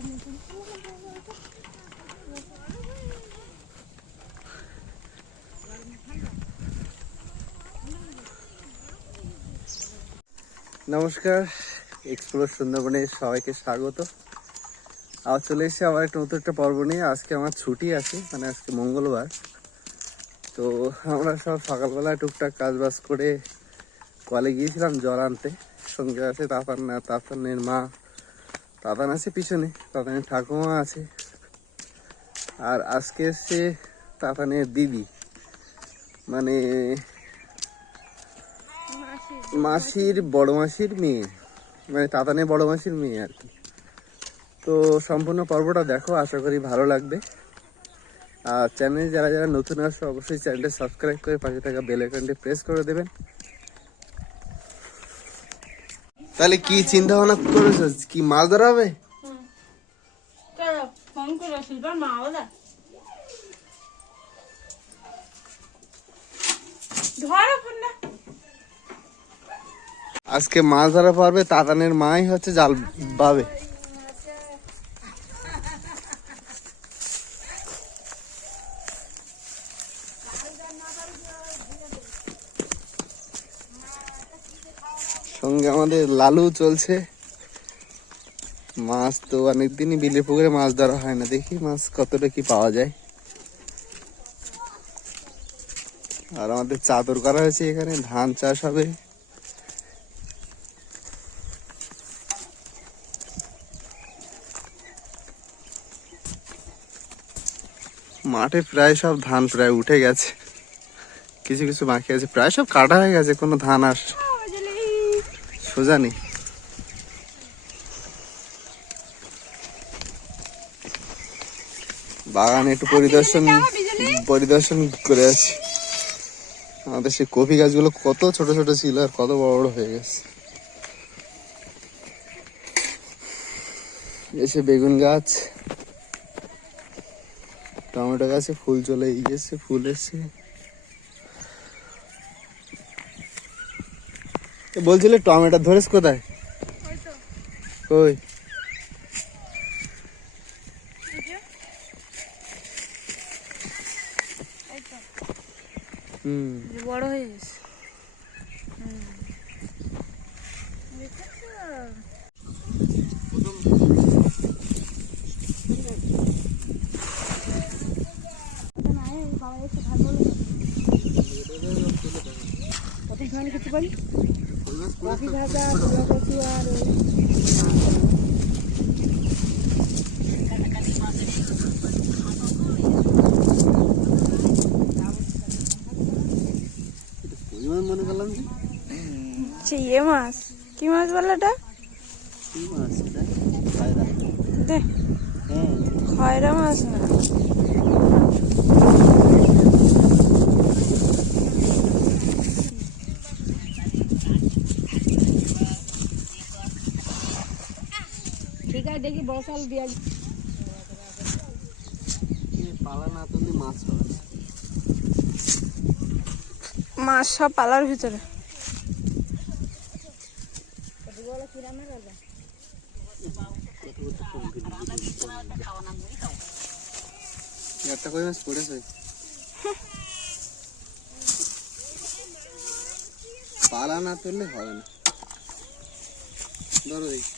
নমস্কার, এক্সপ্লোর সুন্দরবনে সবাইকে স্বাগত। আজ চলে এসেছি আবার একটা নতুন একটা পর্ব নিয়ে। আজকে আমার ছুটি আছে, মানে আজকে মঙ্গলবার। তো আমরা সব সকালবেলা টুকটাক কাজবাজ করে কলে গিয়েছিলাম জল আনতে। সঙ্গে আছে তাতানের মা, তাতান আছে পিছনে, তাতানের ঠাকুমা আছে, আর আজকে এসছে তাতানের দিদি, মানে মাসির বড় মাসির মেয়ে, মানে তাতানের বড় মাসির মেয়ে আর কি। তো সম্পূর্ণ পর্বটা দেখো, আশা করি ভালো লাগবে। আর চ্যানেলে যারা যারা নতুন আসবে অবশ্যই চ্যানেলটা সাবস্ক্রাইব করে পাশে থাকা বেল আইকনটি প্রেস করে দেবেন। তাহলে কি চিন্তা ভাবনা করেছো, কি মাছ ধরা হবে? আজকে মাছ ধরা পারবে তাতানের মাই হচ্ছে জাল পাবে। সঙ্গে আমাদের লালু চলছে। মাছ তো অনেকদিনই বিলে পুকুরে মাছ ধরা হয় না, দেখি মাছ কতটা কি পাওয়া যায়। আর আমাদের চাদর করা হয়েছে, এখানে ধান চাষ হবে। মাঠে প্রায় সব ধান প্রায় উঠে গেছে, কিছু কিছু বাকি আছে, প্রায় সব কাটা হয়ে গেছে, কোনো ধান আর সোজা নেই। বাগানে একটু পরিদর্শন করে আছি। আমাদের সেই কফি গাছগুলো কত ছোট ছোট ছিল আর কত বড় বড় হয়ে গেছে। এসে বেগুন গাছ, টমেটো গাছে ফুল চলে গিয়েছে, ফুল এসছে। বলছিলে টমেটো ধরেছ কোথায়? কই? বড় হয়ে গেছে। কফি ভাজা, কচু আর মনে করলাম যে ইয়ে মাছ, কি মাছ বলে এটা? খয়রা মাছ না, ঠিক আছে দেখি বসাল দিয়া পালা না তুললে মাছ হবে। মাছ সব পালার ভিতরে। একটা কই মাছ পড়েছে, পালা না তুললে হবে না। ধরো দেখি।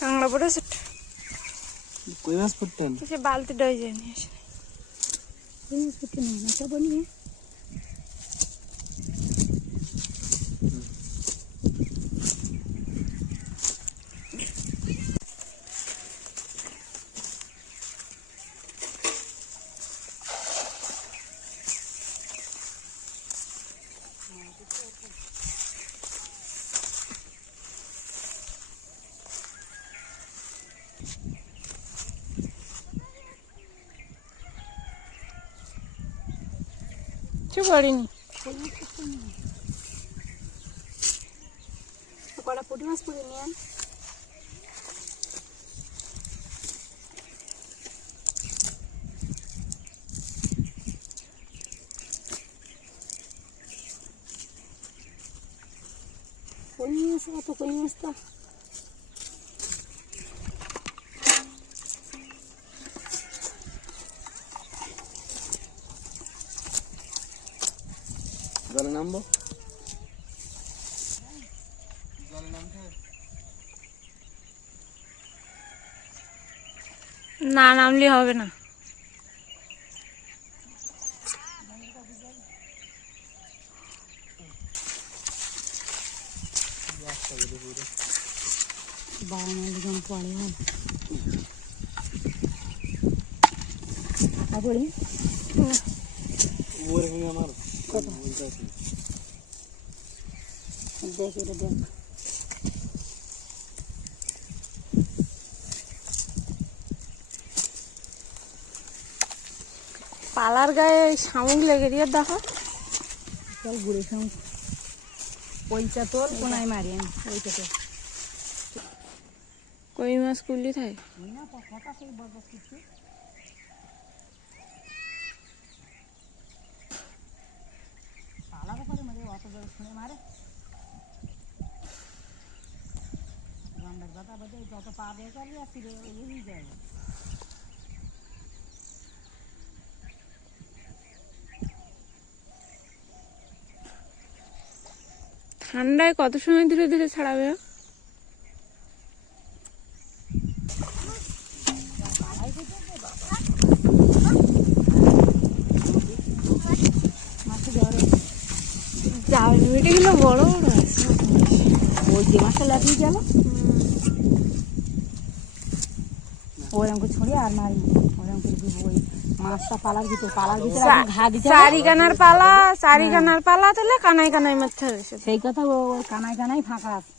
কাংড়া পড়েছে, কই মাছ পড়তেন? সে বালতি ডয়ে যায় নিয়ে এসে বনিয়ে কিছু করিনি। কটা পুঁটি মাছ পড়ে নিয়ে মাছ, অত কই মাছ তো জলে নামবো, জলে নামতে হবে। না নামলে হবে না। বাগানের পড়ে পড়ি আমার কত দেখ, এটা দেখ। পালার গায়ে শামুক লেগে দিয়ে দেখো। চল ঘুরে শামুক, ওইটা তোর কোনায় মারি আমি, ওইটা তোর কই মাছ কুলি থাকে। না তো কথা সেই বরবাস করছে। পালার পরে মারে, অত জোরে শুনে মারে। গন্ডার কথা বলতে যত পা বের করবি আর ফিরে এই যাবে। ঠান্ডায় কত সময় ধীরে ধীরে ছাড়াবে? চার মিনিটে গুলো বড় বড় আছে। ওই যে মাছটা লাগিয়ে গেল ওরকম করে ছড়িয়ে আর মারি, ওরকম করে দিব। ওই মাছটা পালার ভিতরে ঘা দিতে হবে। চারিখানার পালা, চারিখানার পালা তুলে কানাই কানাই মারতে হবে। সেই কথা, ও কানায় কানায় ফাঁকা আছে।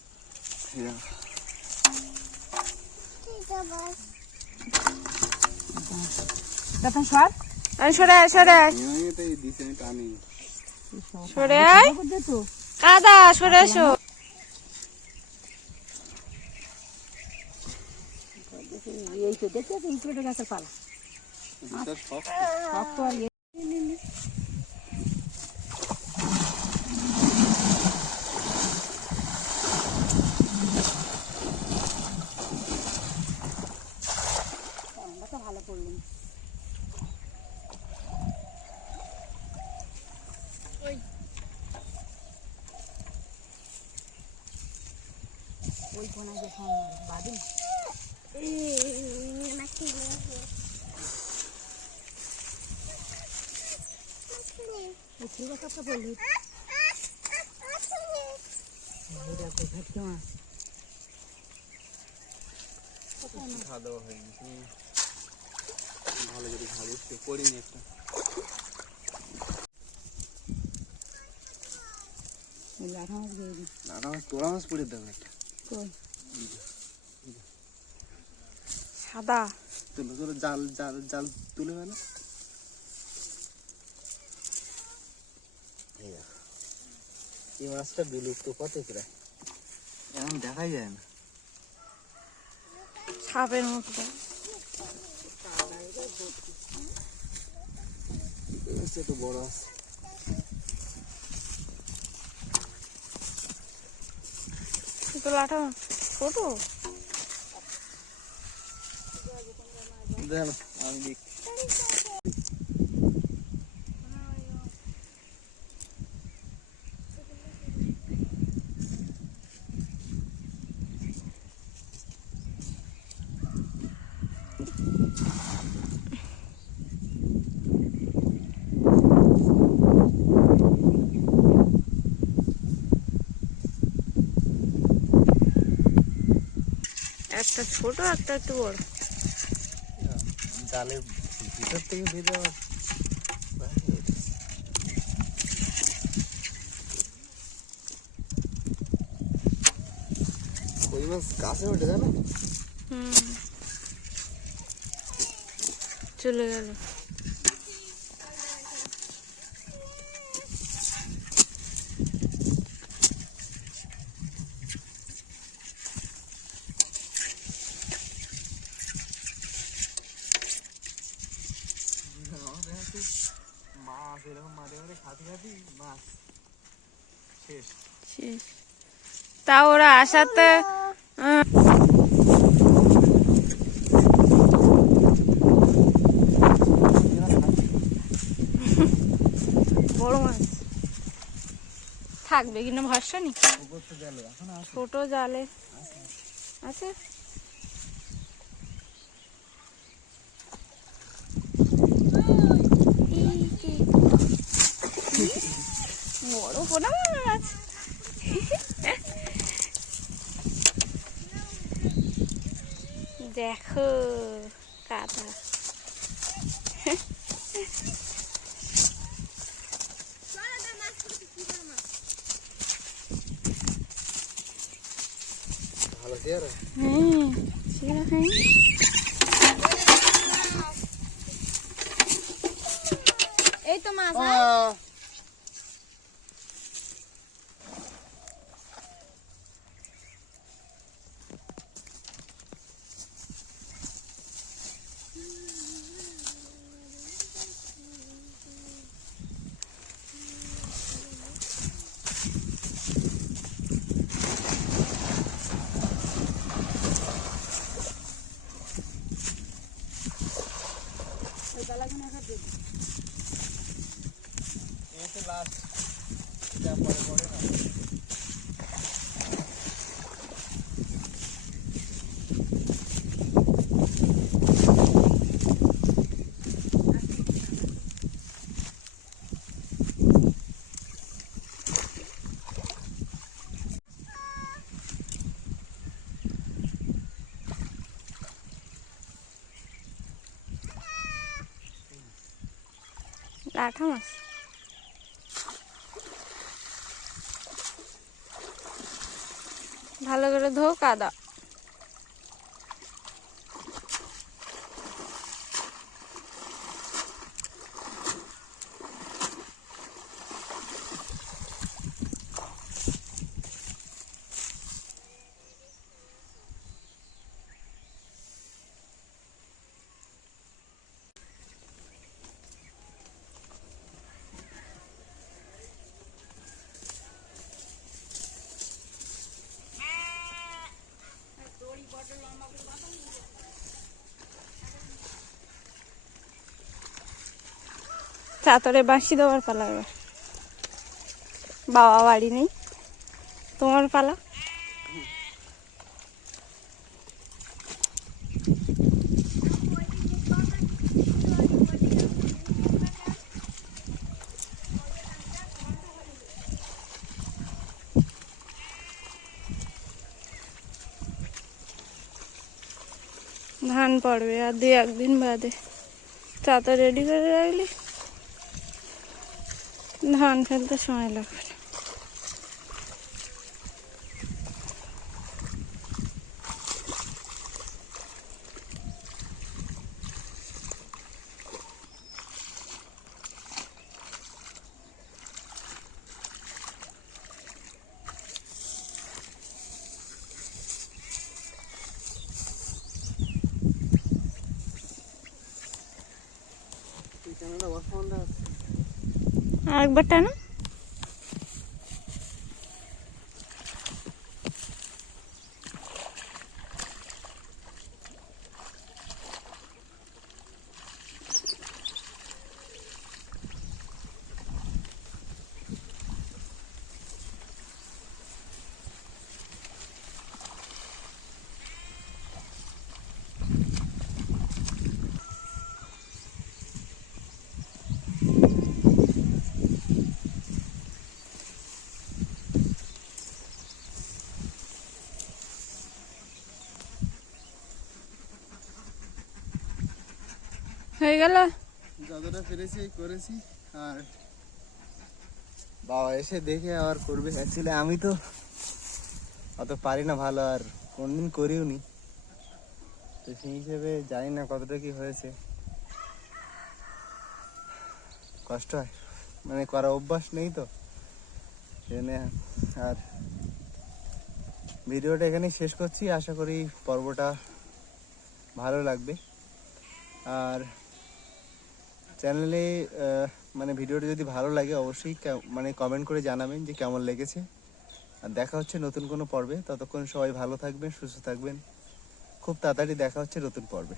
তখন সর সরে আয়, সরে আয়, সরে আয়, তো কাদা সরে এসো। এই তো দেখতে আছে ইঁচড়ে গাছের পালা শক্ত আর ভালো পড়লেন। ওই কোনায় যে বাদিন ঠিক আছে তো বললি দেখো ভেটকে মাছ খাওয়া দাওয়া হয়নি, ভালো করে খাবো, করিনি একটা। লাঠা মাছ দিয়ে দিই। লাটা মাছ, তোরা মাছ পড়ে দেবো একটা। কই সাদা তুলো তুলো, জাল জাল জাল তুলে ফেলো। এই মাছটা বিলুপ্ত কত প্রায়, এখন দেখাই যায় না। সাপের মতো। তো বড় আছে, তো লাঠা ছোট। দেখ আমি দেখি। একটা ছোট, একটা একটু বড়। জালের ভিতর থেকে বেঁধে আবার কই মাছ গাছে ওঠে, জানো? চলে গেল। মাছ এরকম মাঝে মাঝে খাতে খাতি মাছ শেষ। শেষ। তা ওরা আসাতে বড় মাছ থাকবে কিনা ভরসা নেই। ছোট জালে আছে। বড় পোনা মাছ। দেখো কাদা। ভালো চেয়ার। হ্যাঁ সেটা খাই। এই তো মাছ। লাঠা মাছ। ভালো করে ধো কাদা। চাতরে বাঁশি দেওয়ার পালা এবার। বাবা বাড়ি নেই, তোমার পালা। ধান পড়বে আর 2-1 দিন বাদে। চাতা রেডি করে রাখলে ধান ফেলতে সময় লাগবে না। আরেকবার টানো। হয়ে গেল। যতটা পেরেছি করেছি। আর বাবা এসে দেখে আবার করবে। অ্যাকচুয়ালি আমি তো অত পারি না ভালো, আর কোনদিন করিও নি, তো সেই হিসেবে জানি না কতটা কি হয়েছে। কষ্ট হয়, মানে করা অভ্যাস নেই তো জেনে। আর ভিডিওটা এখানেই শেষ করছি, আশা করি পর্বটা ভালো লাগবে। আর চ্যানেলে মানে ভিডিওটা যদি ভালো লাগে অবশ্যই মানে কমেন্ট করে জানাবেন যে কেমন লেগেছে। আর দেখা হচ্ছে নতুন কোনো পর্বে। ততক্ষণ সবাই ভালো থাকবেন, সুস্থ থাকবেন। খুব তাড়াতাড়ি দেখা হচ্ছে নতুন পর্বে।